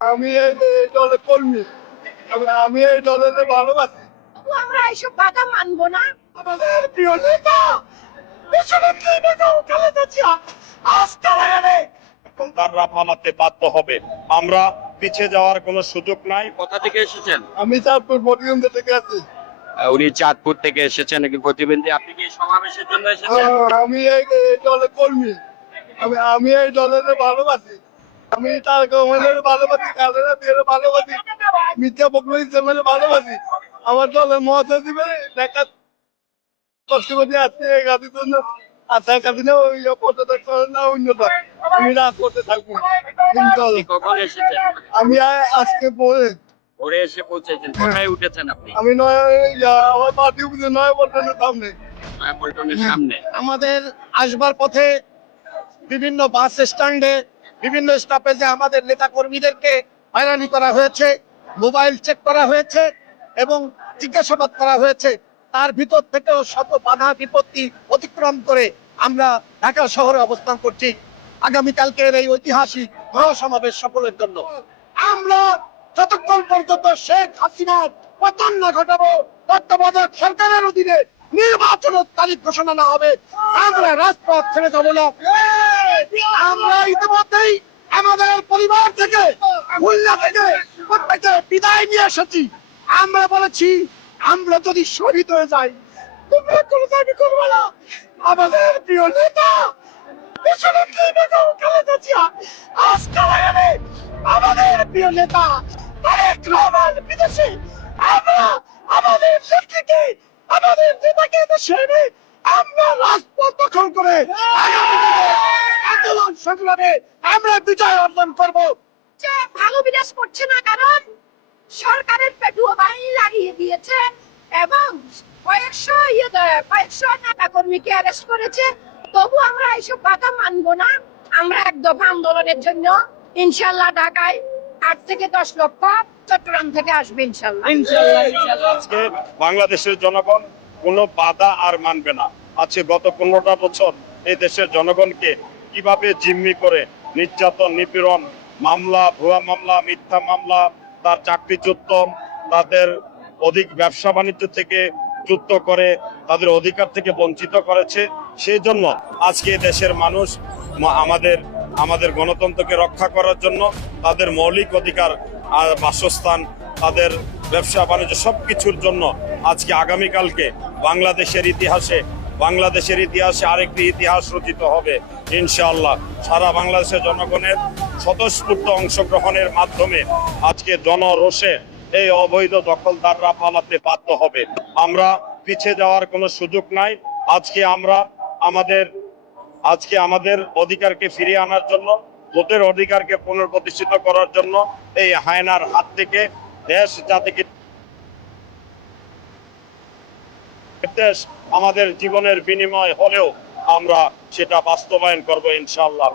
আমি এই এই দলের কর্মী। আমি- আমি এই দলের ভালোবাসি। আমরা এইসব বাধা মানবো না। আমাদের প্রিয় নেতা আজ এখন বাধ্য হবে। আমরা পিছিয়ে যাওয়ার কোনো সুযোগ নাই। কোথা থেকে এসেছেন? আমি চাঁদপুর মরিগঞ্জ থেকে আছি। উনি চাঁদপুর থেকে এসেছেন নাকি প্রতিবন্ধী? আপনি কি সমাবেশের জন্য এসেছেন? আমি এই দলের কর্মী। আমি আমি এই দলের ভালোবাসি। আমি তার কমানের ভালোবাসি কালেরা দিয়ে ভালোবাসি মিথ্যা বকর ইসলামের ভালোবাসি। আমার দলের মহাসচিবের দেখা কষ্ট করে আসছে গাড়ির জন্য আশা কাছে না ওই করে না অন্যটা। আমি করতে থাকব কিন্তু কখন এসেছেন? আমি আ- আজকে পরে পরে এসে পৌঁছেছেন। কোথায় উঠেছেন আপনি? আমি নয় আমার পার্টি নয় সামনে। পল্টনের সামনে। আমাদের আসবার পথে বিভিন্ন বাস স্ট্যান্ডে বিভিন্ন স্টপেজে আমাদের নেতা কর্মীদেরকে হয়রানি করা হয়েছে মোবাইল চেক করা হয়েছে এবং জিজ্ঞাসাবাদ করা হয়েছে। তার ভিতর থেকেও শত বাধা বিপত্তি অতিক্রম করে আমরা ঢাকা শহরে অবস্থান করছি। আগামীকালকের এই ঐতিহাসিক মহাসমাবেশ সফলের জন্য। আমরা যতক্ষণ পর্যন্ত শেখ হাসিনার পতন না ঘটাবো, তত্ত্বাবধায়ক সরকারের অধীনে নির্বাচনের তারিখ ঘোষণা না হবে, আমরা রাজপথ ছেড়ে যাব না। আমরা ইতিমধ্যেই আমাদের পরিবার থেকে, খুলনা থেকে বিদায় নিয়ে এসেছি। আমরা বলেছি, আমরা যদি শহীদ হয়ে যাই, তোমরা কোনো দাবি করবে না। আমাদের প্রিয় নেতা আমাদের প্রিয় নেতা, তারেক রহমান আমরা আমাদের নেতাকে দেশে এনে আমরা রাজপথ দখল করে আগামী দিনে আন্দোলন সংগ্রামে আমরা বিজয় অর্জন করব। যে ভালো বিরাজ করছে না কারণ সরকারের পেটুয়া বাহিনী লাগিয়ে দিয়েছে এবং কয়েকশো ইয়ে কয়েকশো নেতা কর্মীকে অ্যারেস্ট করেছে। তবু আমরা এইসব বাধা মানবো না। আমরা এক দফা আন্দোলনের জন্য ইনশাল্লাহ ঢাকায় আট থেকে দশ লক্ষ চট্টগ্রাম থেকে আসবে ইনশাল্লাহ। আজকে বাংলাদেশের জনগণ কোনো বাধা আর মানবে না। আজকে গত পনেরোটা বছর এই দেশের জনগণকে কীভাবে জিম্মি করে নির্যাতন, নিপীড়ন, মামলা, ভুয়া মামলা, মিথ্যা মামলা, তার চাকরিচ্যুত, তাদের অধিক ব্যবসা বাণিজ্য থেকে যুক্ত করে, তাদের অধিকার থেকে বঞ্চিত করেছে, সেই জন্য আজকে দেশের মানুষ আমাদের আমাদের গণতন্ত্রকে রক্ষা করার জন্য তাদের মৌলিক অধিকার বাসস্থান, তাদের ব্যবসা বাণিজ্য সব কিছুর জন্য আজকে আগামীকালকে বাংলাদেশের ইতিহাসে বাংলাদেশের ইতিহাসে আরেকটি ইতিহাস রচিত হবে, ইনশাআল্লাহ। সারা বাংলাদেশের জনগণের স্বতঃস্ফূর্ত অংশগ্রহণের মাধ্যমে আজকে জনরোষে এই অবৈধ দখলদাররা পালাতে বাধ্য হবে। আমরা পিছিয়ে যাওয়ার কোনো সুযোগ নাই। আজকে আমরা আমাদের, আজকে আমাদের অধিকারকে ফিরিয়ে আনার জন্য, ভোটের অধিকারকে পুনর্প্রতিষ্ঠিত করার জন্য এই হায়নার হাত থেকে দেশ জাতিকে দেশ আমাদের জীবনের বিনিময় হলেও আমরা সেটা বাস্তবায়ন করব ইনশাআল্লাহ।